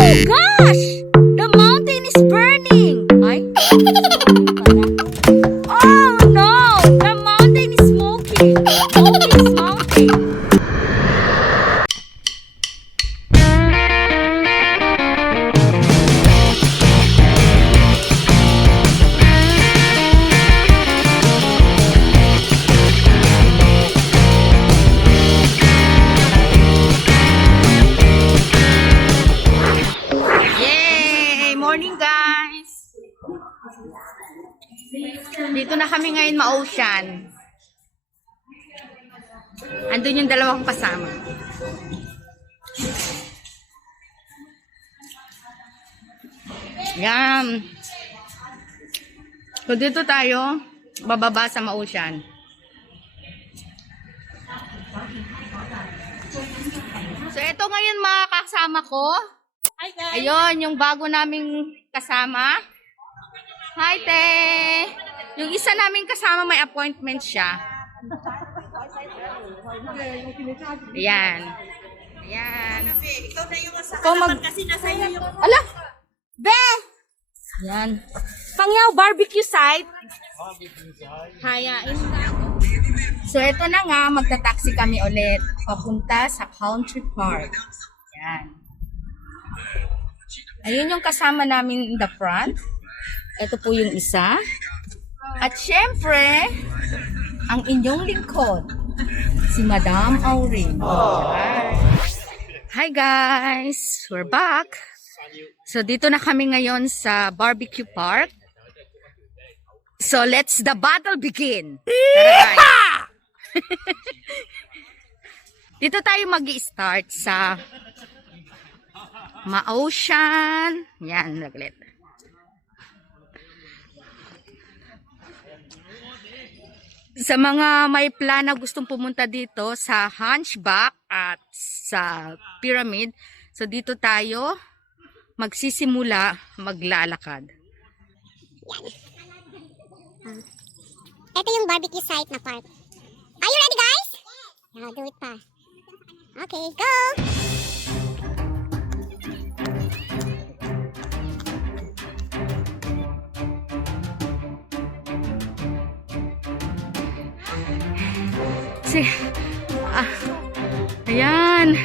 Gosh! The mountain is burning! Ay? Oh no! The mountain is smoking! Smoking is mountain! Yay! Morning guys! Dito na kami ngayon ma-ocean. Andun yung dalawang kasama. Yan. So dito tayo bababa sa ma-ocean. So ito ngayon mga kasama ko. Hi guys! Ayun, yung bago naming kasama. Hi, te! Yung isa naming kasama may appointment siya. Ayan. Ayan. Ikaw na yung Ikaw kasama kasi nasa iyo yung... Ala! Be! Ayan. Pangyaw barbecue site. Hayain na. So, ito na nga. Magta-taxi kami ulit. Papunta sa Country Park. Ayan. Ayun yung kasama namin in the front. Ito po yung isa. At syempre, ang inyong lingkod, si Madam Aurin. Hi guys! We're back! So dito na kami ngayon sa barbecue park. So let's the battle begin! Tara guys! Dito tayo mag-i-start sa Ma-Ocean. Yan, laglit. Sa mga may plana gustong pumunta dito sa Hunchback at sa Pyramid, so dito tayo magsisimula maglalakad. Ito yung barbecue site na park. Are you ready, guys? Yeah, do it pa. Okay, go! Ayan.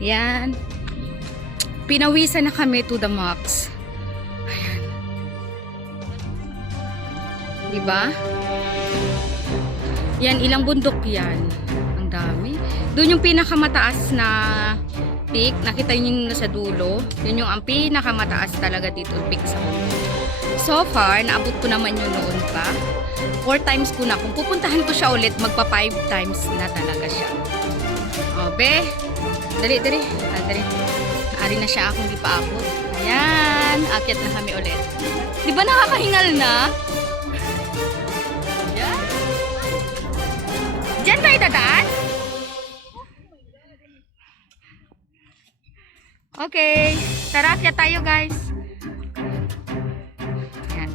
Ayan. Pinawisan na kami to the max. Diba? Yan, ilang bundok yan. Ang dami. Doon yung pinakamataas na peak. Nakita nyo yung nasa dulo. Yun yung ang pinakamataas talaga dito. Peak sa bundok. So far, naabot ko naman yun noon pa. 4 times ko na. Kung pupuntahan ko siya ulit, magpa 5 times na talaga siya. O, be. Dali, dali. Dali. Ari na siya akong di pa abot. Ayan. Akyat na kami ulit. Diba nakakahingal na? Diyan ba itadaan? Okay. Tara, akyat tayo guys. Ayan.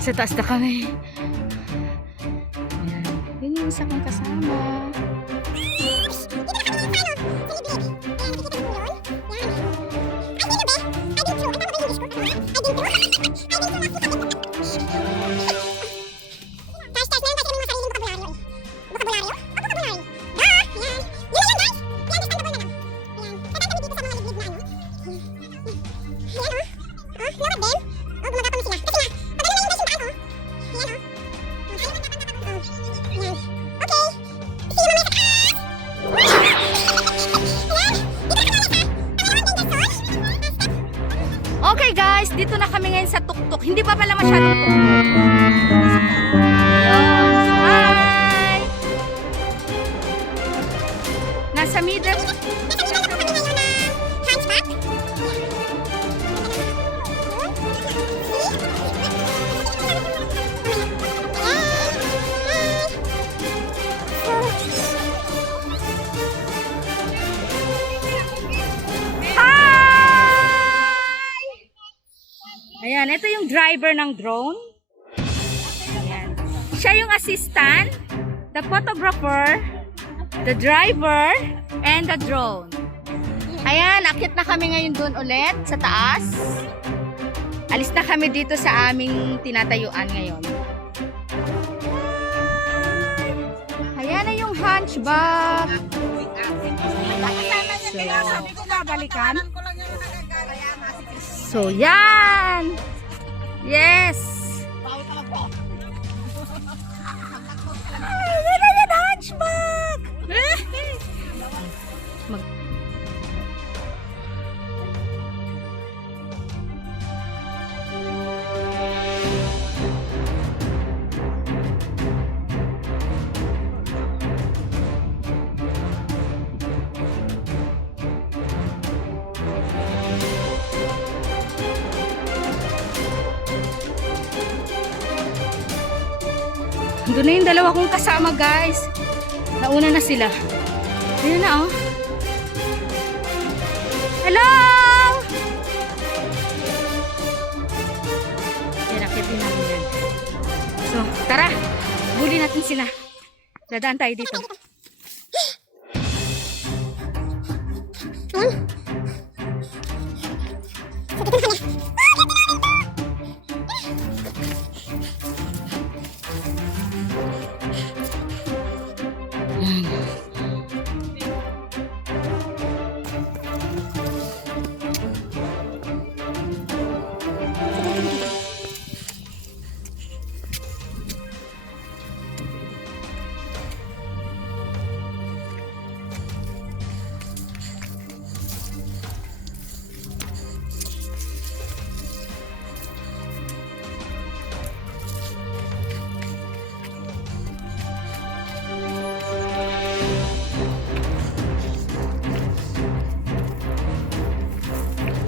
Sa taas na kami. Ayan. Yun yung isa kong kasama. Okay guys, dito na kami ngayon sa tuktok. Hindi pa pala masyadong tuktok. Hi! Nasa middle. driver ng drone. Ayan. Siya yung assistant, the photographer, the driver, and the drone. Ayan, akit na kami ngayon doon ulit sa taas. Alis na kami dito sa aming tinatayuan ngayon. Ayan na yung hunchback. Sabi ko babalikan. So, yan! Yes! Ay, yan na yan, hunchback! Mag Doon na yung dalawa kong kasama, guys. Nauna na sila. Ayun na, oh. Hello! Yan, akitin namin yan. So, tara. Huli natin sila. Dadaan tayo dito.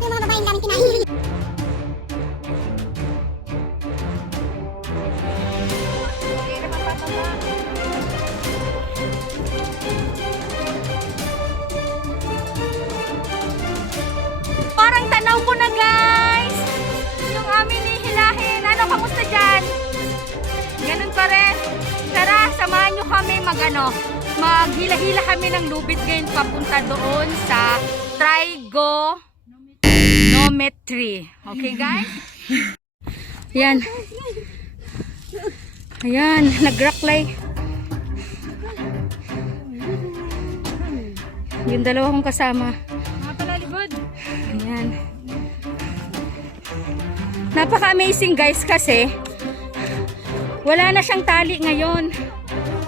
Yung mga babaeng daming kinain. Parang tanaw ko na, guys. Yung amin hihilahin. Ano, kamusta dyan? Ganun pa rin. Tara, samahan nyo kami maghila-hila kami ng lubid ngayon papunta doon sa trigonometry. Okay, guys? Yan. Ayan, nag-rocklay. Yung dalawa kong kasama. Ayan. Napaka-amazing, guys, kasi wala na siyang tali ngayon.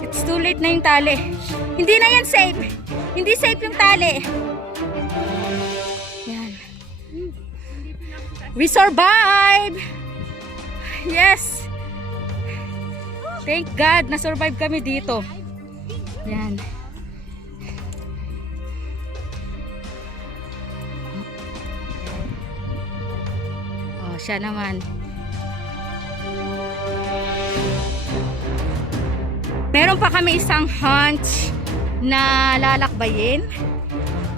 It's too late na yung tali. Hindi na yan safe. Hindi safe yung tali. Yan. We survive! Yes! Thank God, na-survive kami dito. Yan. Oh, siya naman. Meron pa kami isang hunch na lalakbayin.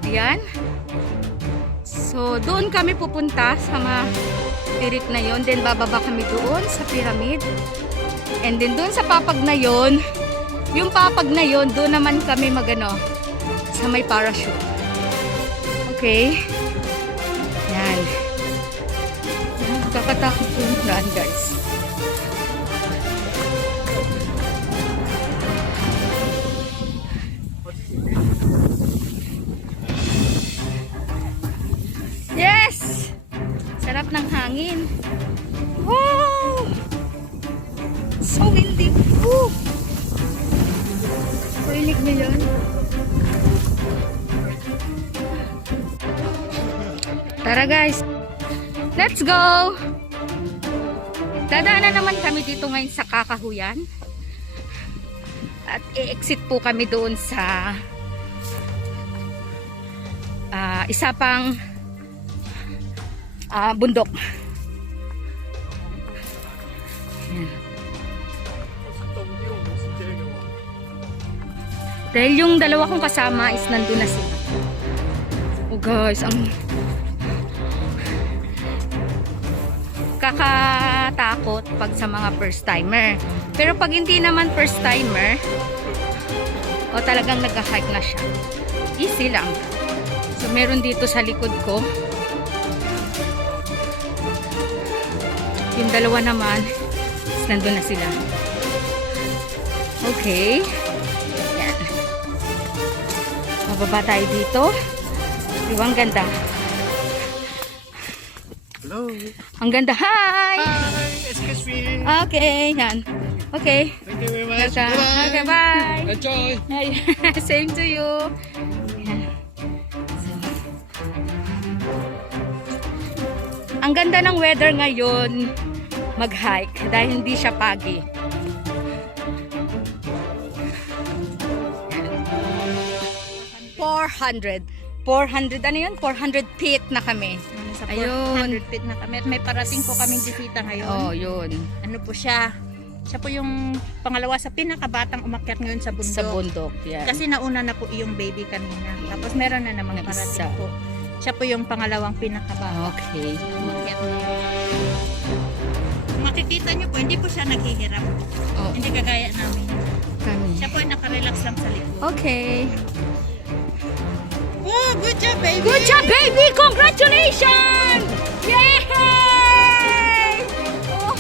Ayan. So, doon kami pupunta sa tirik na yon. Then, bababa kami doon sa pyramid. And then, doon sa papag na yon, yung papag na yon, doon naman kami sa may parachute. Okay? Yan. Kakatakot po yung daan, guys. Yes! Sarap ng hangin. Wow! So windy. Woo! Pailig na yun. Tara, guys. Let's go! Dadaanan naman kami dito ngayon sa Kakahuyan. At i-exit po kami doon sa isa pang bundok. Yan. Dahil yung dalawa kong kasama is nandun na sila. Oh guys, kakatakot pag sa mga first timer. Pero pag hindi naman first timer, o talagang nag-hike na siya, easy lang. So meron dito sa likod ko. Yung dalawa naman, nandun na sila. Okay. Yan. Mababa tayo dito. Diba ang ganda? Hello. Ang ganda. Hi! Hi. Excuse me. Okay. Yan. Okay. Thank you very much. Okay, bye. Enjoy. Same to you. Yan. So, ang ganda ng weather ngayon mag-hike dahil hindi siya pagi. 400 ano yun? 400 feet na kami. Sa Ayun. 400 feet na kami. At may parating po kaming bisita ngayon. Oh, yun. Ano po siya? Siya po yung pangalawa sa pinakabatang umakyat ngayon sa bundok. Sa bundok. Yan. Kasi nauna na po yung baby kanina. Tapos meron na namang Na isa. parating po. Siya po yung pangalawang pinakabata. Okay. Umakyat ngayon. Makikita niyo po, hindi po siya naghihirap. Oh, Hindi kagaya namin. kami. Siya po ay nakarelax lang sa likod. Okay. Oh, good job, baby! Good job, baby! Congratulations! Yay! Oh.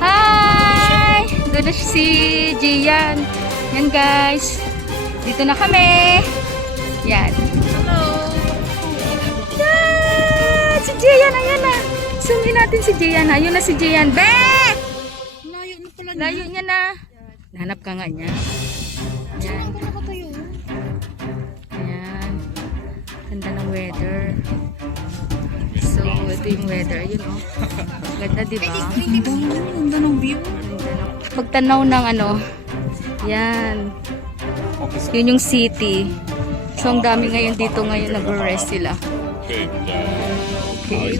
Hi! Doon na si Gian. Yan, guys. Dito na kami. Yan. Hello! Yan! Si Gian, ayan na. Sungin natin si Gian. Ayun na si Gian. Be! Layo na pala Layo niya na. Hanap ka nga niya. Yan. Ayan. Ganda ng weather. So, ito yung weather. Ayun, oh. Ganda, di ba? Ganda ng view. Pagtanaw ng ano, yan. Yun yung city. So, ang dami ngayon dito ngayon nag-rest sila. Okay.